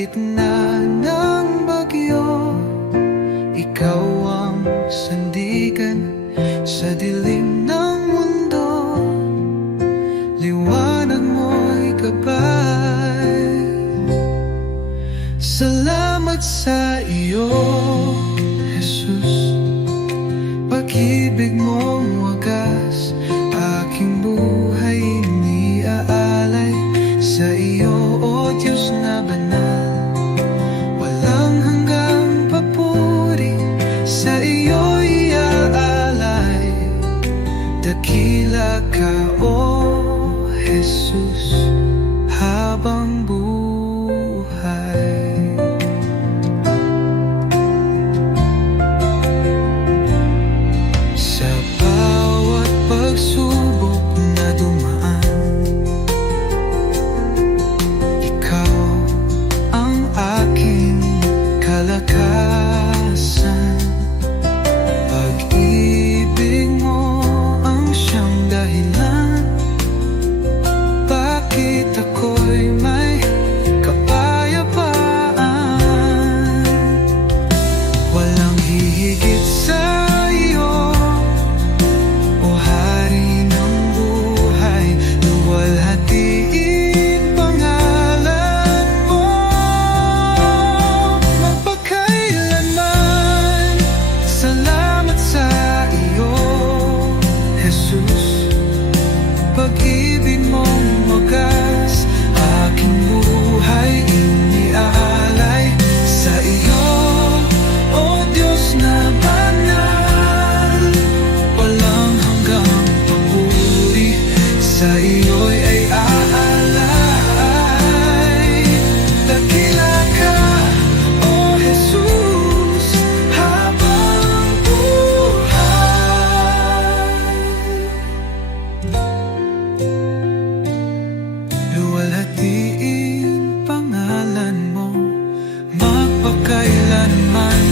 gitna ng bagyo, ikaw ang sandigan sa dilim ng mundo. Liwanag mo'y gabay. Salamat sa iyo, Jesus. Pag-ibig mong wagas, aking buhay iniaalay sa iyo, O Diyos na banal. Walang hanggang papuri, sa iyo iaalay. Dakila ka, O Jesus, habang buhay. Sa bawat pagsubok na dumaan, ikaw ang aking kalakasan. Pag-ibig mo ang siyang dahilan, bakit ako'y may kapayapaan. Walang hihigit sa iyo, O Hari ng buhay. Luwalhatiin pangalan mo magpakailanman. Salamat sa iyo, Jesus. Pag-ibig mong wagas, aking buhay iniaalay sa iyo, O Diyos na banal. Walang hanggang papuri, sa iyo'y ay aalay. Dakila ka, O Jesus, habang buhay. Luwalhatiin pangalan mo magpakailanman.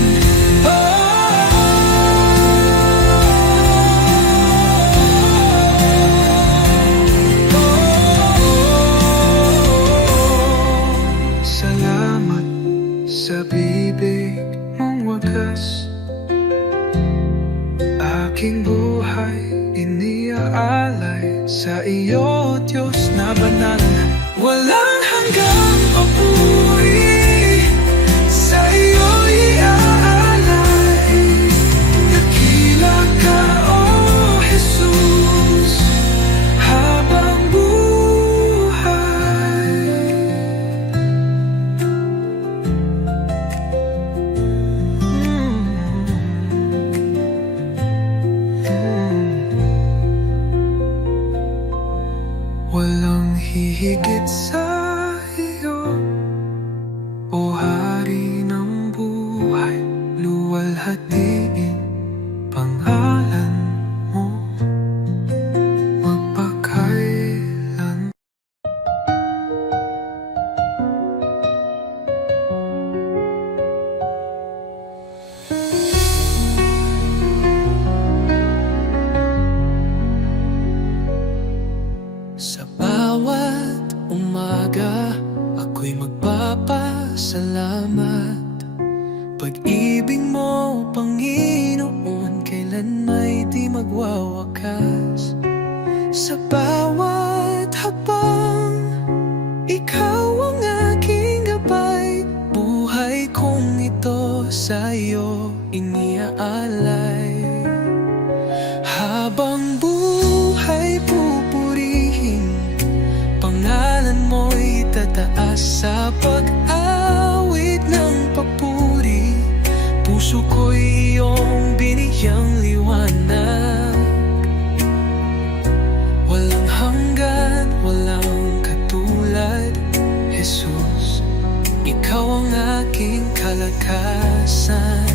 Salamat sa bibig mong wagas, aking buhay iniaalay sa iyo, Diyos na banal. Walang hanggang papuri, sa iyo iaalay. Dakila ka, O Jesus, habang buhay. Walang hihigit sa iyo, O Hari ng buhay. Luwalhatiin pangalan mo magpakailan. Sa bawat umaga, ako'y magpapasalamat. Pag-ibig mo, Panginoon, kailan may di magwawakas. Sa bawat habang, ikaw ang aking gabay. Buhay kong ito sa iyo iniaalay. Habang buhay pupurihin, pangalan mo'y tataas. Sa pag-awit ng papuri, puso ko'y iyong biniyang liwanag. Walang hanggan, walang katulad, Jesus. Ikaw ang aking kalakasan.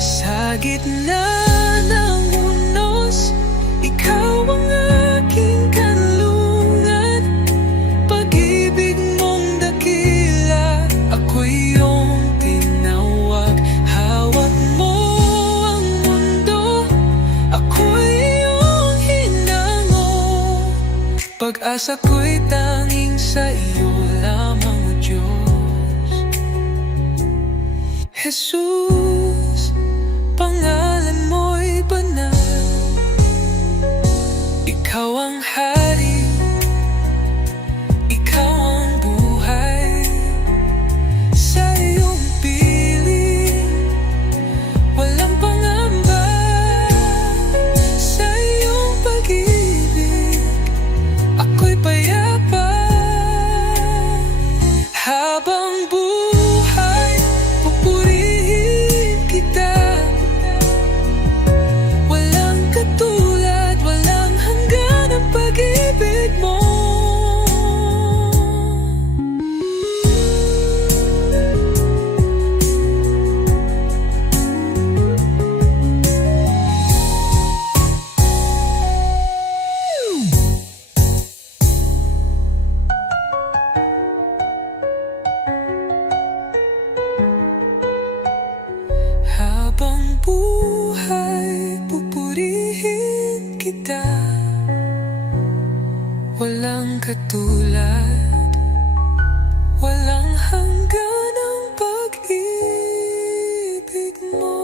Sa gitna ng unos, ikaw ang aking kanlungan. Pag-ibig mong dakila, ako'y iyong tinawag. Hawak mo ang mundo, ako'y iyong hinango. Pag-asa ko'y tanging sa iyo lamang, O Diyos. Jesus, pangalan mo'y banal. Ikaw ang hari, ikaw ang buhay. Sa iyong piling, walang pangamba. Sa iyong pag-ibig, ako'y payapa. Habang buhay, pupurihin kita. Walang katulad, walang hanggan ang pag-ibig mo. Habang buhay, pupurihin kita. Walang katulad, walang hanggan ang pag-ibig mo.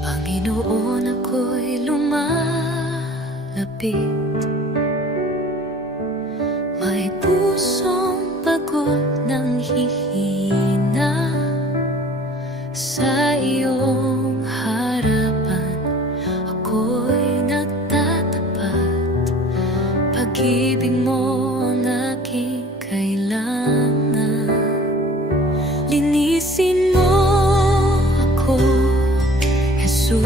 Panginoon, ako'y lumalapit. May pusong pagod ng hihina. Sa iyong harapan, ako'y nagtatapat. Pag-ibig mo ang aking kailangan. Linisin mo ako, Jesus.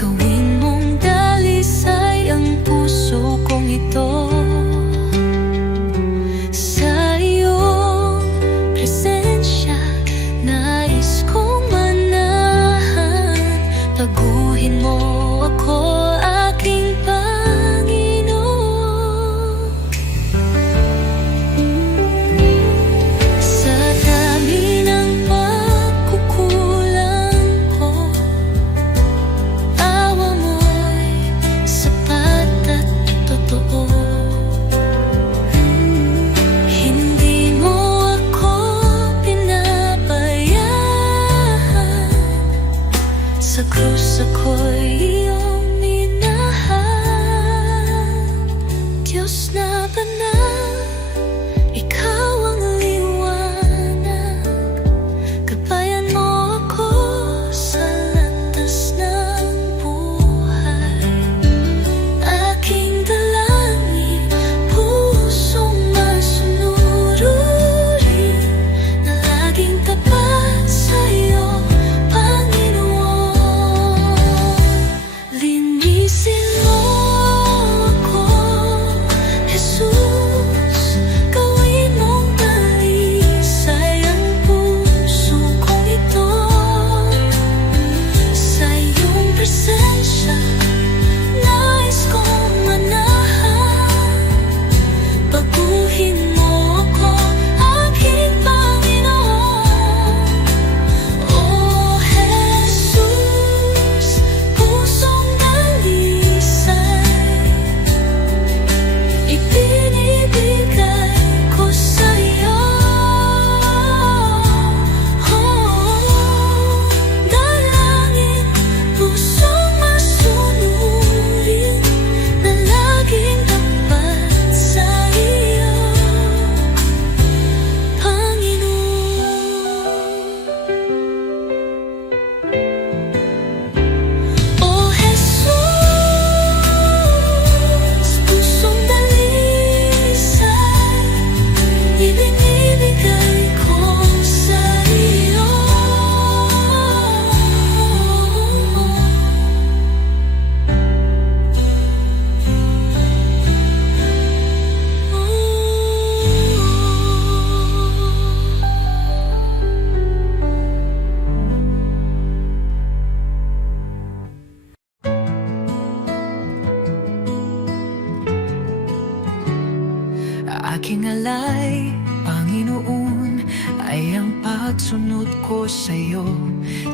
Gawin mong dalisay ang puso kong ito. Sa iyong presensya, nais kong manahan. Taguhin mo ako, aking Panginoon. Sa dami ng pagkukulang ko, awa mo'y sapat at totoo. Hindi mo ako pinabayaan. Sa krus ako'y iyong minahal. Diyos na banal, ikaw ang liwanag. Gabayan mo ako sa landas ng buhay. Aking dalangin, pusong masunurin, na laging tapat sa'yo, Panginoon. Linisin mo ako, Jesus. aking alay, Panginoon, ay ang pagsunod ko sa'yo.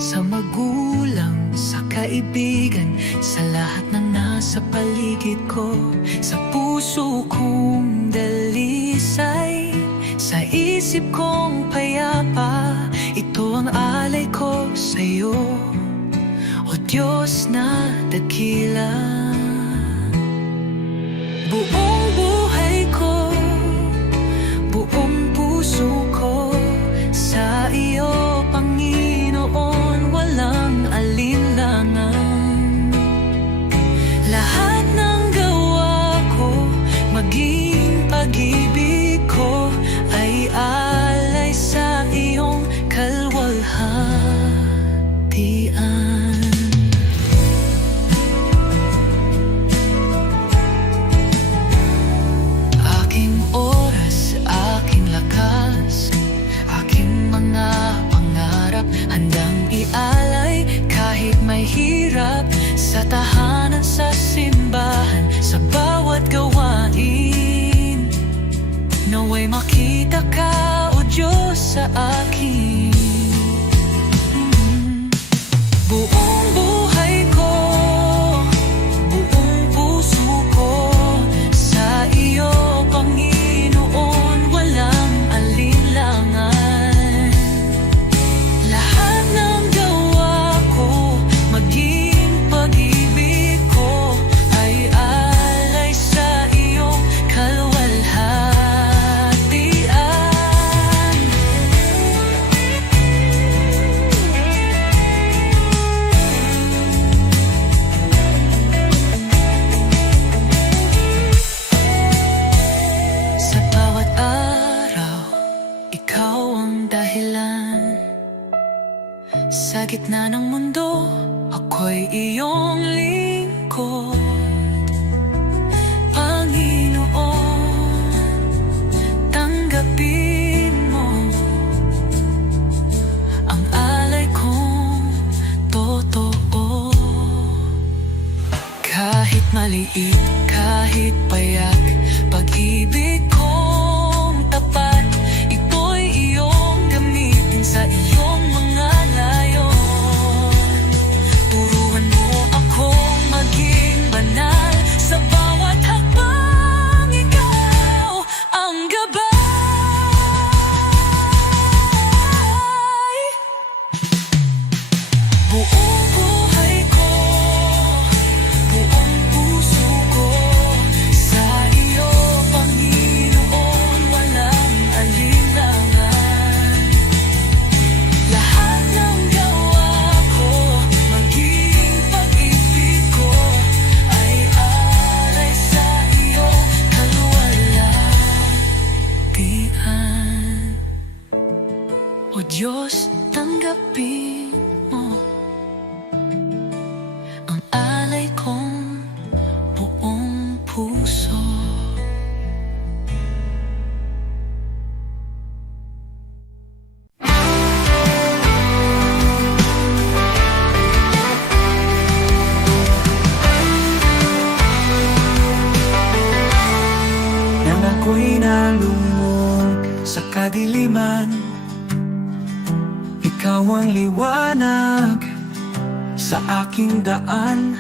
Sa magulang, sa kaibigan, sa lahat ng nasa paligid ko. Sa puso kong dalisay, sa isip kong payapa, ito ang alay ko sa'yo, O Diyos na dakila. Buong buhay ko, buong puso ko, sa iyo, Panginoon, walang alinlangan. Lahat ng gawa ko, maging pag-ibig ko, ay alay sa iyong kalwalhatian. Aking oras, aking lakas, aking mga pangarap, handang ialay kahit may hirap. Sa tahanan, sa simbahan, sa bawat gawain, naway makita ka, O Diyos, sa akin. Buong buhay ko, buong puso ko, sa iyo, Panginoon, walang alinlangan. Lahat ng gawa ko, maging pag-ibig ko, ay alay sa iyong kalwalhatian. Sa bawat araw, ikaw ang dahilan. Sa gitna ng mundo, ako'y iyong lingkod. Panginoon, tanggapin mo ang alay kong totoo. Kahit maliit, kahit payak, pag-ibig kong tapat, ito'y iyong gamitin sa iyong mga layon. Turuan mo akong maging banal, sa bawat hakbang ikaw ang gabay. Buong buhay ko, buong puso ko, sa iyo, Panginoon, walang alinlangan. Lahat ng gawa ko, maging pag-ibig ko, ay alay sa iyo, kalwalhatian. O Diyos, tanggapin mo ang alay kong buong puso. Nang ako'y nalungkot sa kadiliman, ikaw ang liwanag sa aking daan.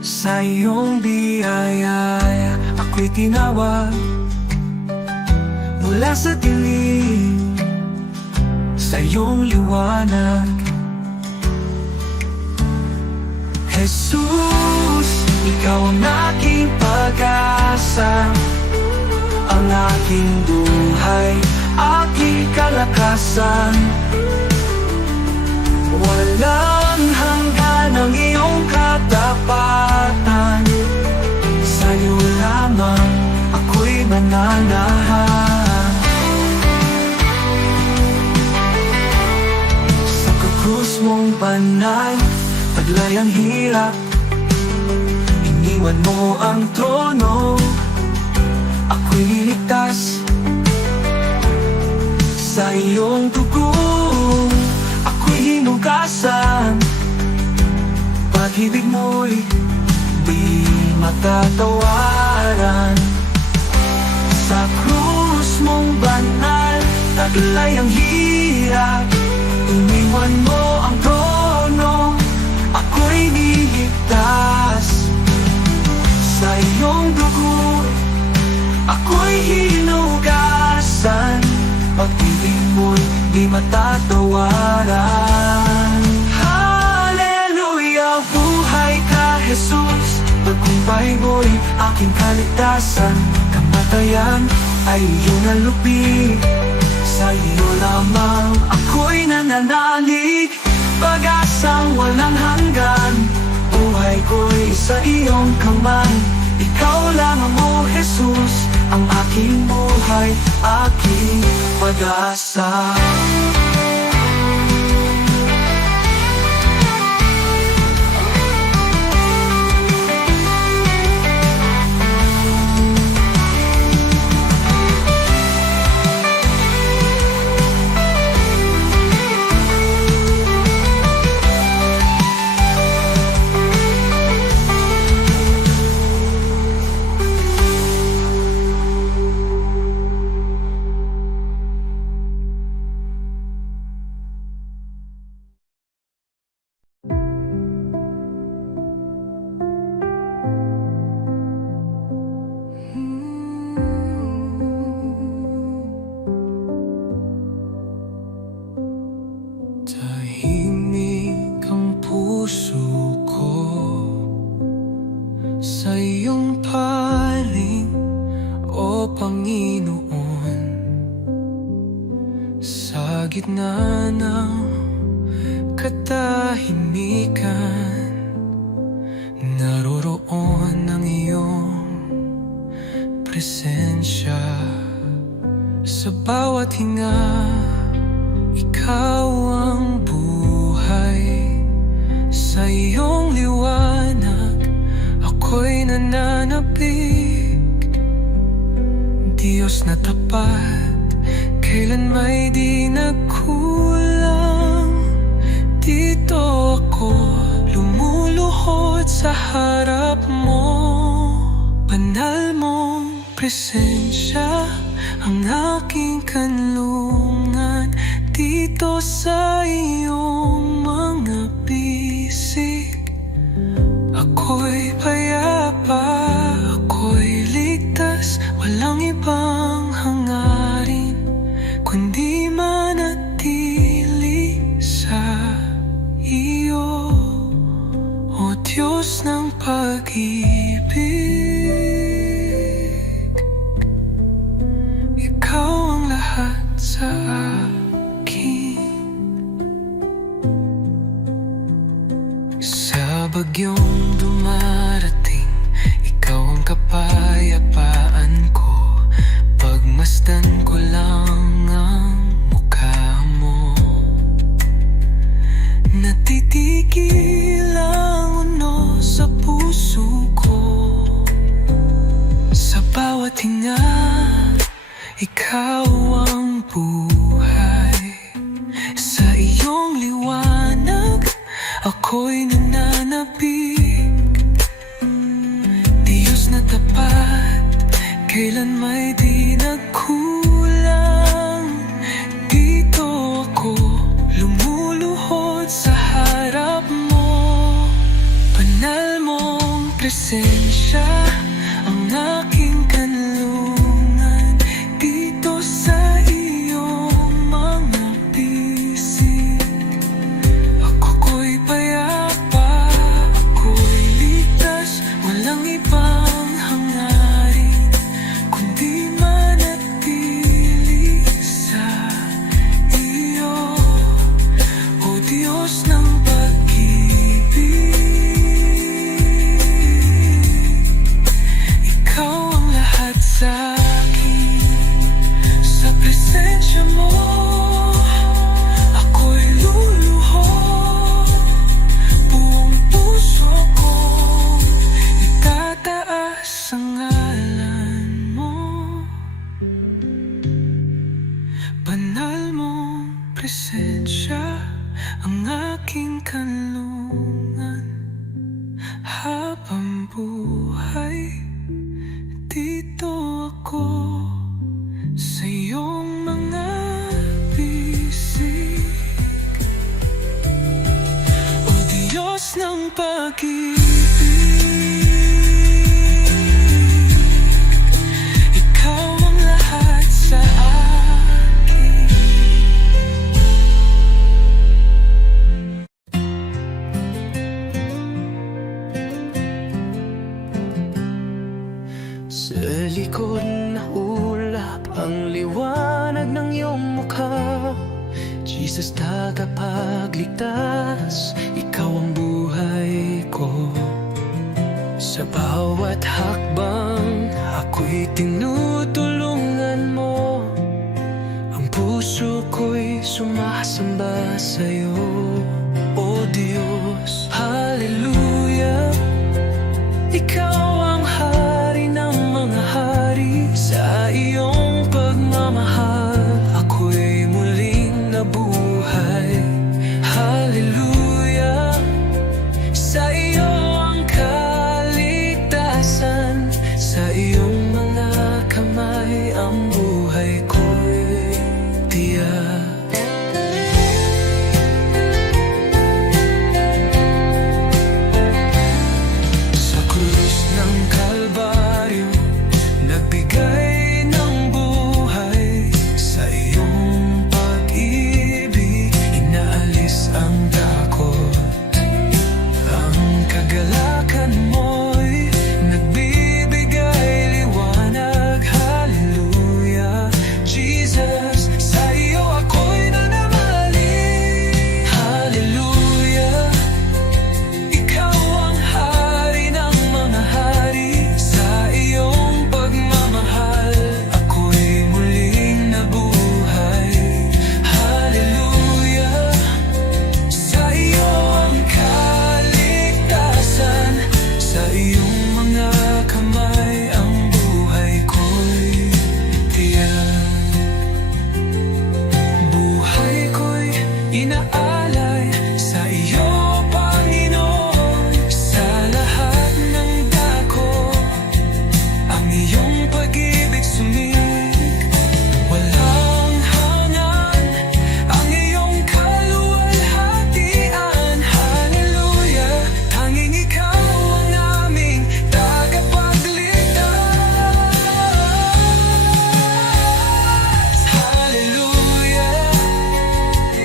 Sa iyong biyaya, ako'y tinawag mula sa dilim, sa iyong liwanag. Jesus, ikaw ang aking pag-asa, ang aking buhay, aking kalakasan. Walang hanggan ang iyong katapatan, sa iyo lamang ako'y mananahan. Sa krus mong banal, taglay ang hirap, iniwan mo ang trono, ako'y niligtas. Sa iyong dugo, ako'y hinugasan. Pag-ibig mo'y di matatawaran. Sa krus mong banal, taglay ang hirap. Iniwan mo ang trono, ako'y niligtas. Sa iyong dugo, ako'y hinugasan. Pag-ibig mo'y di matatawaran. Hallelujah, buhay ka, Jesus. Pagkumpay mo'y aking kaligtasan. Kamatayan ay iyong nalupi. Sa iyo lamang ako'y nananalig. Pag-asang walang hanggan, buhay ko'y sa iyong kamay. Ikaw lamang, O Jesus, ang aking buhay, aking pag-asa. Tahimik ang puso ko sa iyong paling, O Panginoon. Sa gitna ng katahimikan, naroroon ang iyong presensya. Sa bawat hinga, ikaw ang buhay. Sa iyong liwanag, ako'y nananapig. Diyos na tapat, kailan may di nagkulang. Dito ako lumuluhod sa harap mo. Banal mong presensya ang aking kanlungan. Dito sa iyong mga bisig, ako'y payapa, ako'y ligtas. Walang ibang hangarin kundi manatili sa iyo, O Diyos ng pag-ibig. Ikaw ang lahat sa sa bagyong dumarating, ikaw ang kapayapaan ko. Pagmasdan ko lang ang mukha mo, natitigil ang uno sa puso ko. Sa bawat hinga, ikaw ang buhay. Sa iyong liwanag, ako'y nananapig. Diyos na tapat, kailan may di nagkulang. Dito ako lumuluhod sa harap mo. Banal mong presensya ang aking kanlungan. Dito sa iyong mga bisig, ako'y payapa, ako'y ligtas. Walang ibang hangarin kundi manatili sa iyo, O Diyos ng pag-ibig. Ikaw ang lahat sa akin. Sa presensya mo, ako'y luluhod. Buong puso kong itataas ang ngalan mo. Banal mong presensya ang aking kanlungan. Habang buhay, dito ako likod na ulap ang liwanag ng iyong mukha. Jesus, tagapagligtas, ikaw ang buhay ko. Sa bawat hakbang, ako'y tinutulungan mo. Ang puso ko'y sumasamba sa'yo, O Diyos. Hallelujah, ikaw ang hari ng mga hari. Sa iyong pagmamahal, ako'y muling nabuhay. Hallelujah, sa iyo ang kaligtasan. Sa iyong mga kamay ang buhay ko'y tiyak. Sa krus ng Kalbaryo, nagbigay ng buhay. Sa iyong pag-ibig, inaalis ang takot. Ang kagalakan mo'y nagbibigay liwanag. Hallelujah, Jesus, sa iyo ako'y nananalig. Hallelujah, ikaw ang hari ng mga hari. Sa iyong pagmamahal, ako'y muling nabuhay. Hallelujah, sa iyo ang kaligtasan. Sa iyong mga kamay ang buhay ko'y tiyak. Buhay ko'y inaalay sa iyo, Panginoon. Sa lahat ng dako, ang iyong pag-ibig sumig. Walang hanggan ang iyong kaluwalhatian. Hallelujah, tanging ikaw ang aming tagapagligtas. Hallelujah,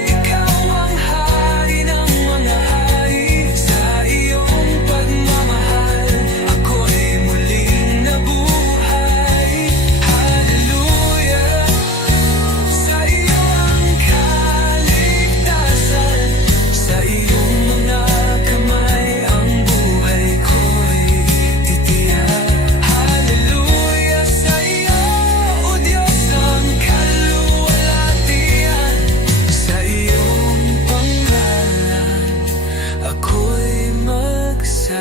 ikaw ang hari ng mga hari. Sa iyong pagmamahal, ako'y muling nabuhay. Hallelujah, sa iyo ang kaligtasan. Sa iyong mga kamay ang buhay ko'y titiyak. Hallelujah, sa iyo, O Diyos, ang kaluwalhatian. Sa iyong panggalan, ako'y magsasaya.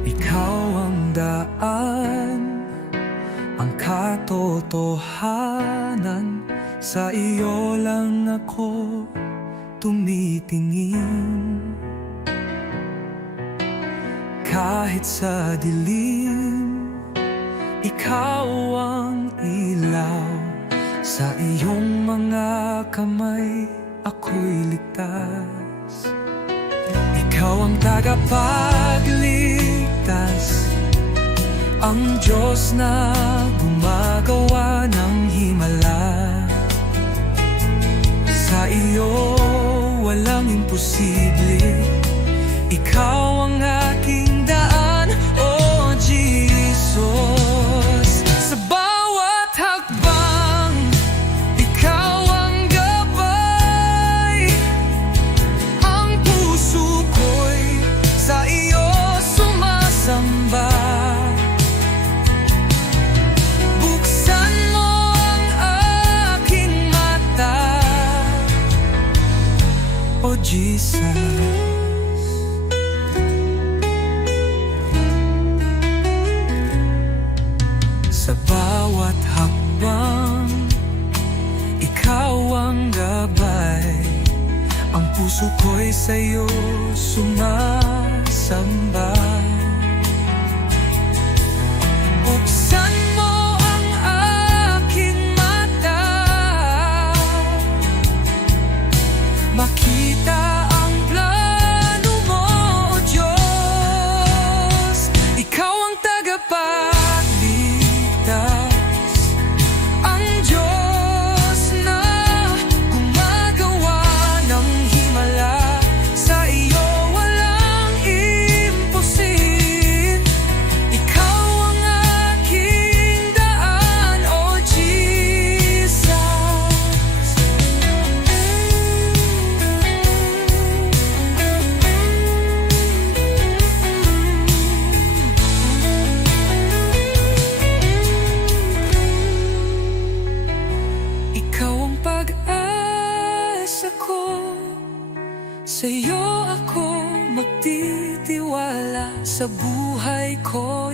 Ikaw ang daan, ang katotohanan. Sa iyo lang ako tumitingin. Kahit sa dilim, ikaw ang ilaw. Sa iyong mga kamay ako'y ligtas. Ikaw ang tagapagligtas, ang Diyos na gumagawa ng himala. Sa iyo walang imposible. Ikaw ang aking daan, O Jesus. Sa bawat hakbang, ikaw ang gabay. Ang puso ko'y sa iyo sumasamba. Buksan mo ang aking mata, O Jesus. Sa bawat hakbang, ikaw ang gabay. Ang puso ko'y sa'yo sumasamba. Buksan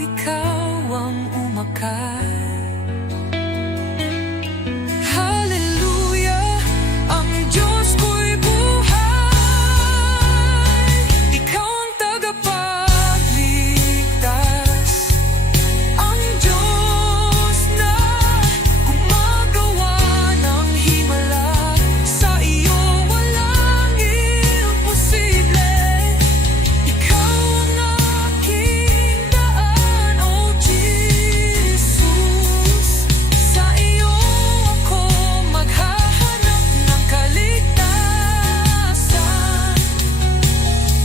ikaw ang umakay. Hallelujah, ang Diyos ko'y buhay. Ikaw ang tagapagligtas, ang Diyos na gumagawa ng himala. Sa iyo walang imposible. Ikaw ang aking daan, oh Jesus. Sa iyo ako maghahanap ng kaligtasan.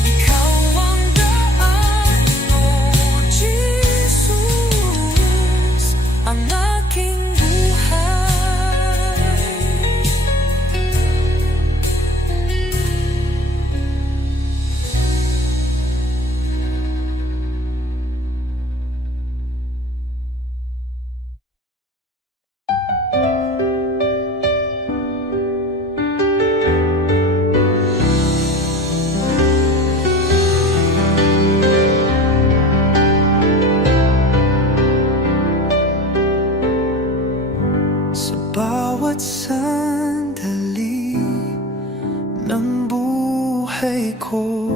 Ikaw ang daan, oh Jesus, ang aking buhay. Sa bawat sandali ng buhay ko,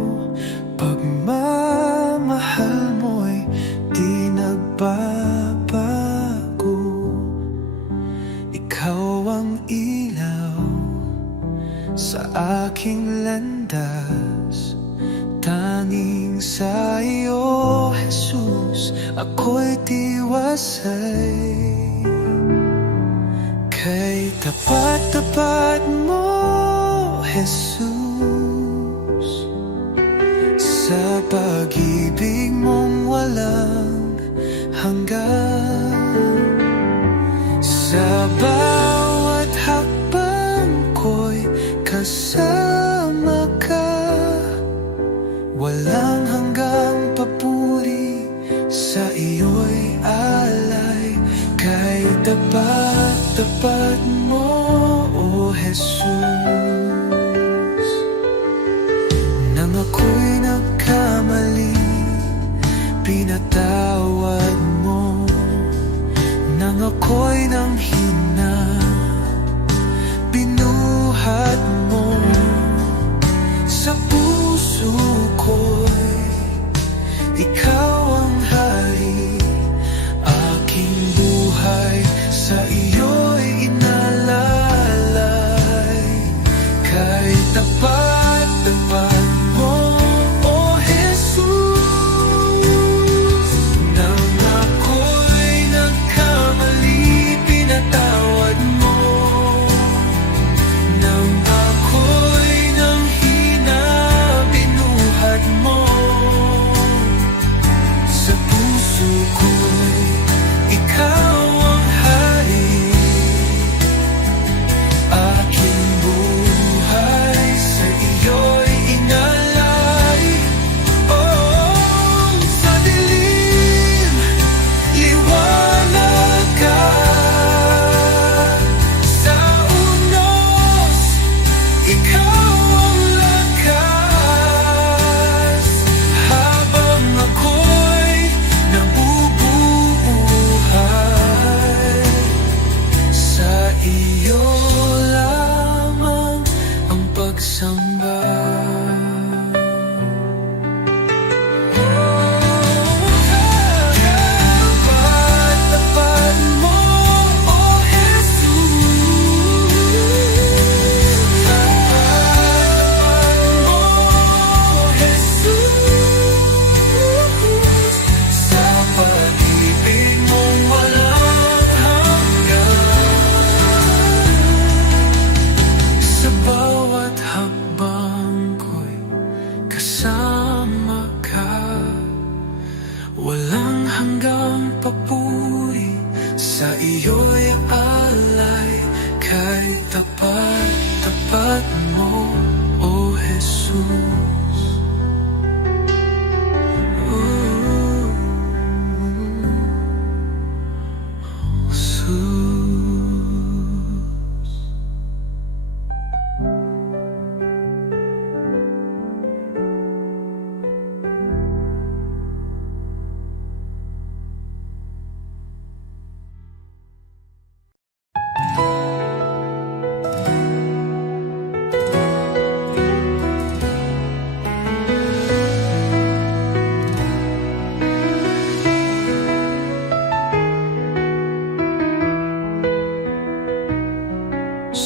pagmamahal mo'y di nagbabago. Ikaw ang ilaw sa aking landas, tanging sa iyo, Jesus, ako'y tiwasay. Kay tapat-tapat mo, Jesus, sa pag-ibig mong walang hanggan. Sa bawat hakbang ko'y kasama ka, walang hanggang papuri, sa iyo'y alay. Kay tapat-tapat mo, O Jesus. Nang ako'y nagkamali, pinatawad mo. Nang ako'y nanghina, binuhat mo. Sa puso ko'y ikaw ang hari, aking buhay sa iyo'y inalalay. Kay tapat-tapat mo, O Jesus. Nang ako'y nagkamali, pinatawad mo. Nang ako'y nanghina, binuhat mo. Sa puso ko'y ikaw ang hari,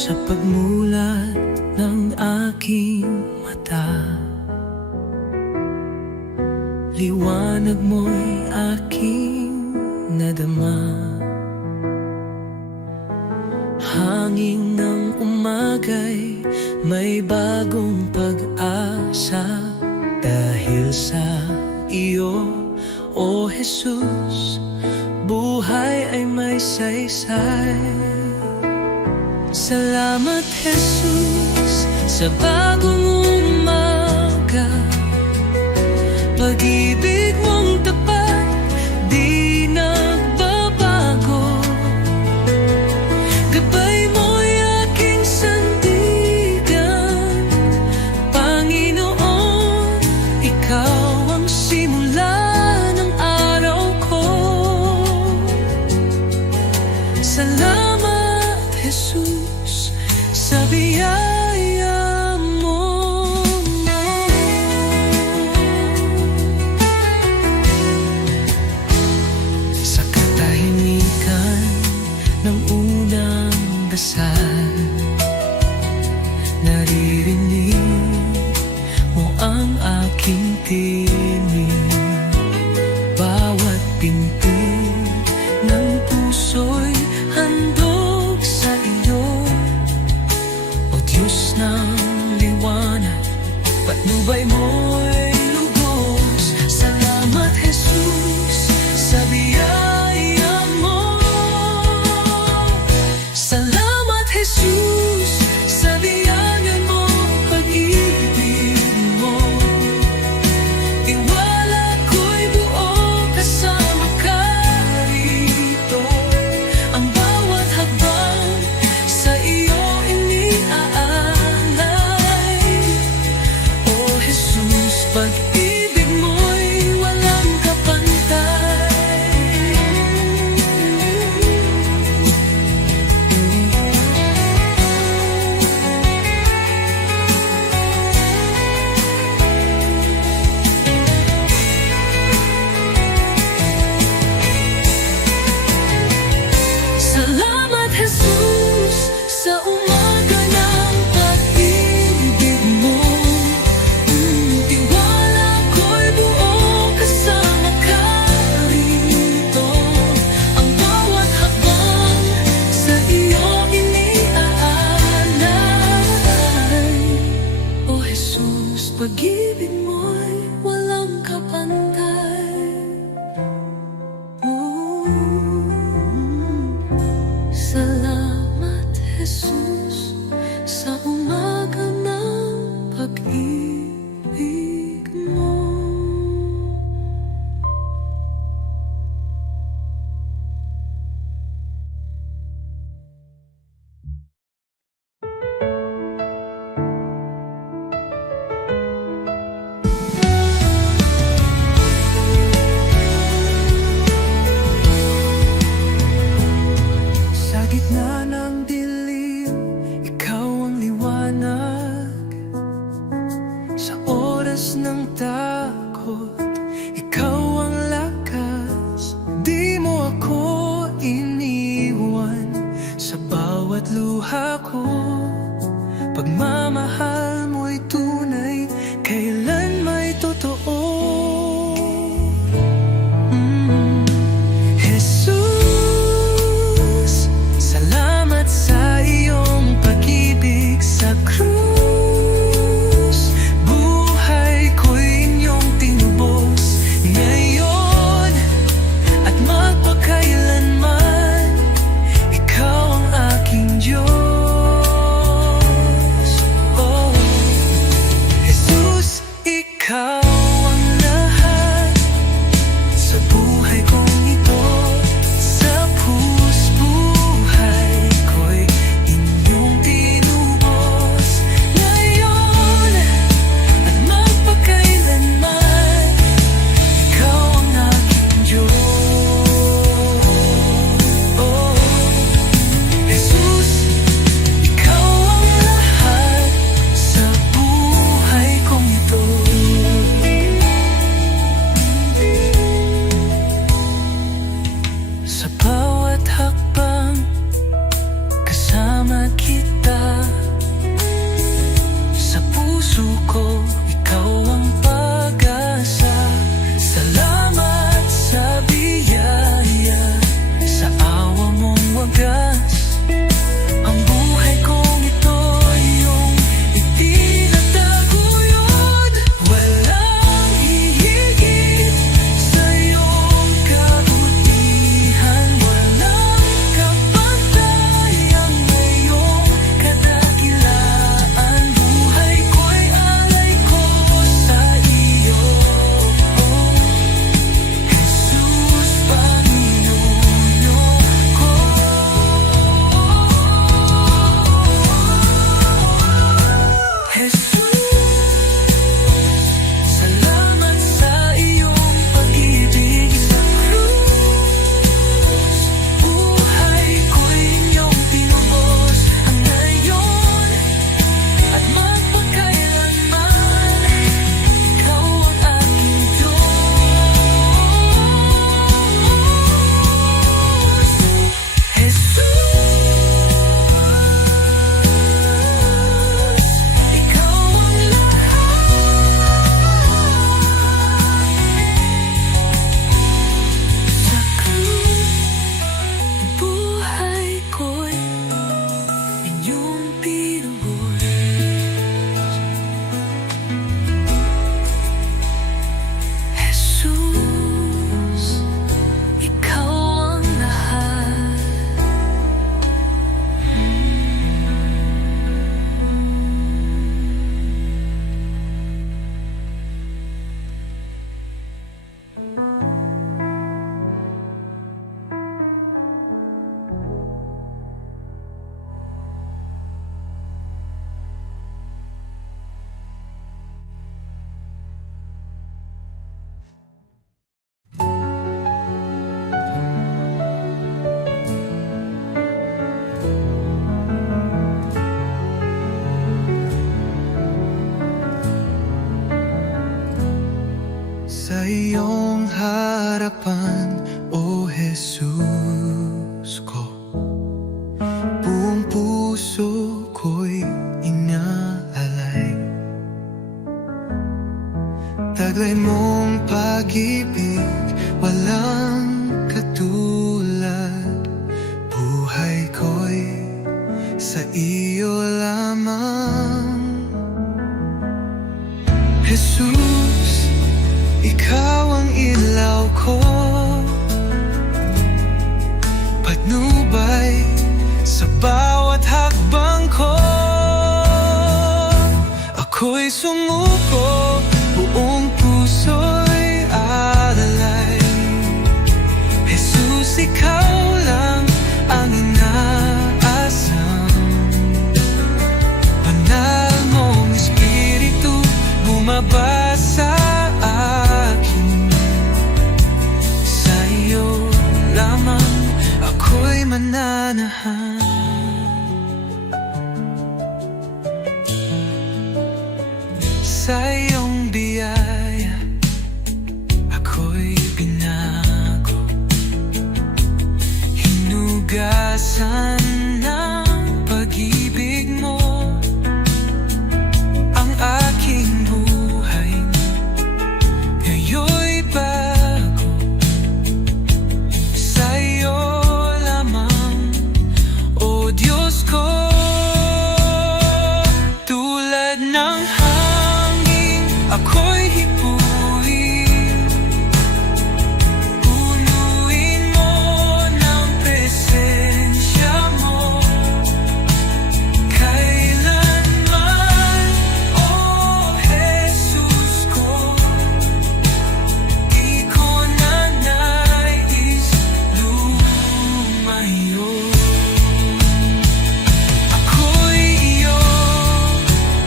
sa pagmulat ng aking mata. Liwanag mo'y aking nadama. Hangin ng umagay may bagong pag-asa. Dahil sa iyo, O Jesus, buhay ay may saysay. Salamat Jesus sa bagong umaga. Pag-ibig mong tapat, di nagbabago. Gabay mo'y aking sandigan. Panginoon, ikaw ang simula ng araw ko. Salamat Jesus sa biyaya mo. Sa katahimikan ng unang dasal, naririnig mo ang aking tinig. Bawat pinto ng puso'y handog sa iyo. O Diyos ng liwanag, patnubay mo'y lubos. Salamat Jesus sa biyaya mo. Salamat Jesus sa biyaya mo, pag-ibig mo. Tiwala ko'y buo kasama ka rito. Ang bawat hakbang sa iyo iniaalay. O Jesus, pag-ibig mo'y walang kapantay. Salamat Jesus sa umaga ng pag-ibig mo. Tiwala ko'y buo kasama ka rito. Ang bawat hakbang sa iyo iniaalay. O Jesus, pag-ibig mo'y walang kapantay. Salamat Jesus sa umaga ng pag-ibig mo. harapan, O Jesus ko. Buong puso ko'y inaalay, taglay mong pag-ibig, walang katulad. Buhay ko'y sa iyo lamang. Jesus, ikaw ang ilaw ko, patnubay sa bawat hakbang ko. Ako'y sumuko, buong puso'y alalay. Jesus, ikaw lang ang inaasam. Banal mong Espiritu bumaba sa akin. Sa iyo lamang ako'y mananahan. Sa iyong biyaya ako'y binago, hinugasan ng pag-ibig mo ang aking buhay. Ngayon'y bago, sa iyo lamang, O Diyos ko. Tulad ng hangin ako'y hipuin, punuin mo ng presensya mo. Kailanman, O Jesus ko, di ko na nais lumayo. Ako'y iyo,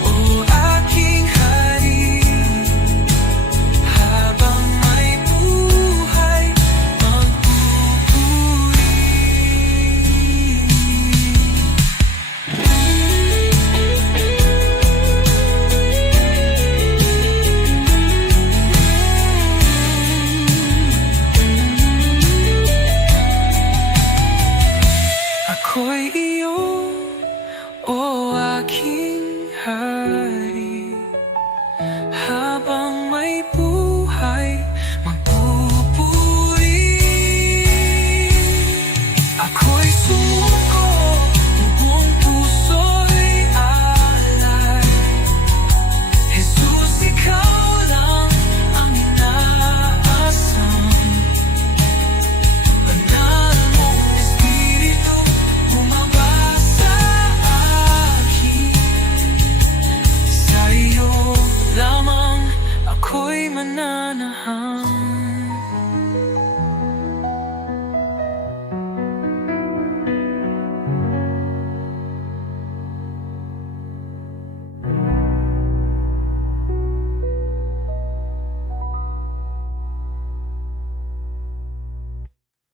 O aking hari, habang may buhay magpupuri. Ako'y iyo, O aking hari, habang may buhay magpupuri. Ako'y sumuko, buong puso'y alay. Jesus, ikaw lang ang inaasam. Banal mong Espiritu bumaba sa akin. Sa iyo lamang ako'y mananahan.